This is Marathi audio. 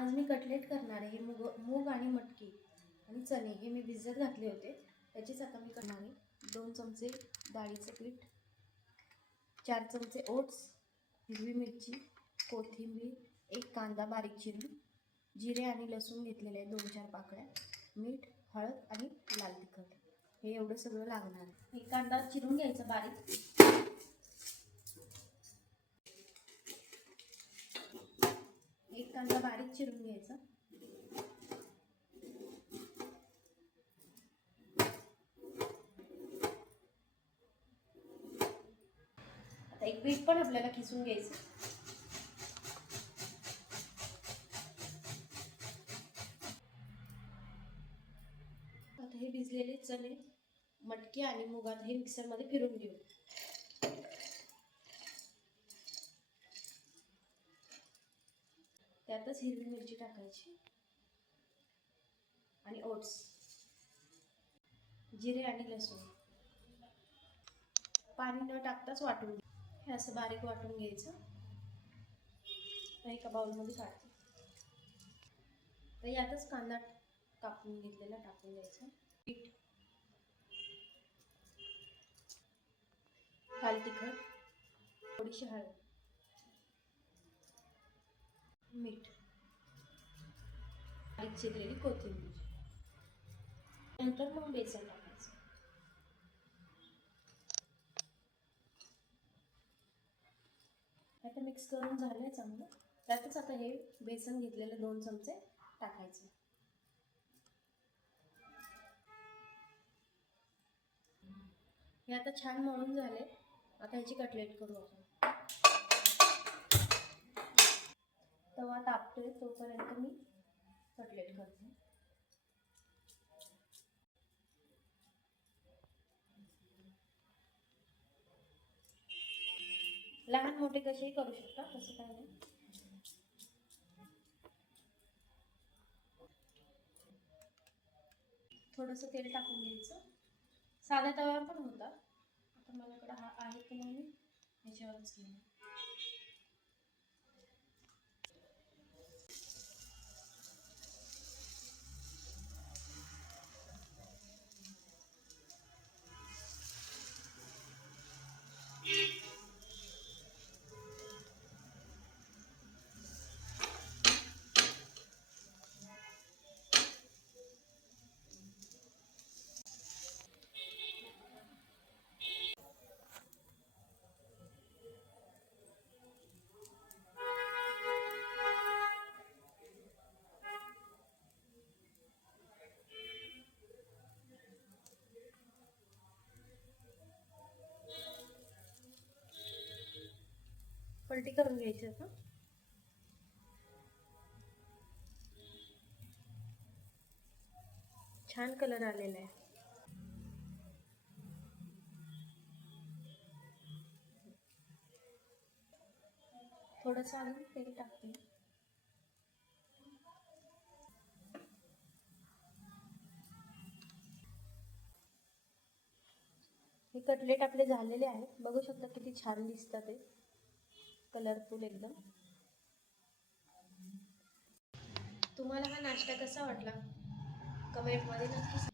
आज मी कटलेट करणार आहे. मूग आणि मटकी आणि चणे हे मी भिजत घातले होते, त्याचीच आता मी करणार आहे. 2 चमचे डाळीचं पीठ, 4 चमचे ओट्स, हिरवी मिरची, कोथिंबीर, 1 कांदा बारीक चिरून, जिरे आणि लसूण घेतलेले आहे 2-4 पाकळ्या, मीठ, हळद आणि लाल तिखट. हे एवढं सगळं लागणार आहे. 1 कांदा चिरून घ्यायचा बारीक, 1 कांदा बारीक चिरून घ्यायचा. आता एक बीट पण आपल्याला किसून घ्यायचं. आता हे भिजलेले चणे, मटकी आणि मुगात हे मिक्सरमध्ये फिरून घेऊ. त्यातच हिरवी मिरची टाकायची आणि ओट्स, जिरे आणि लसूण. पाणी न टाकताच वाटून हे असं बारीक वाटून घ्यायचं. एका बाउलमध्ये काढते. तर यातच कांदा कापून घेतलेला टाकून द्यायचा. पीठ, लाल तिखट, थोडीशी हळद, मीठ, बारीक चिरलेली कोथिंबीर. नंतर मग बेसन टाकायचं. आता मिक्स करून झालंय चांगलं. त्यातच आता हे बेसन घेतलेले 2 चमचे टाकायचे. हे आता छान मळून झाले. आता ह्याची कटलेट करू आपण. तवा तापतोय तोपर्यंत मी कटलेट करते. लहान मोठे कसेही करू शकता, तसं काय नाही. थोडंसं तेल टाकून घ्यायचं. साध्या तव्यावर पण होता, आता माझ्याकडे हा आहे की नाही ह्याच्यावरच घेऊन. पलटी करून घ्यायची आता. छान कलर आलेला आहे. थोडंसं अजून तेल टाकते. हे कटलेट आपले झालेले आहेत. बघू शकता किती छान दिसतात ते, कलरफुल एकदम. तुम्हाला हा नाश्ता कसा वाटला कमेंटमध्ये नक्की सांगा.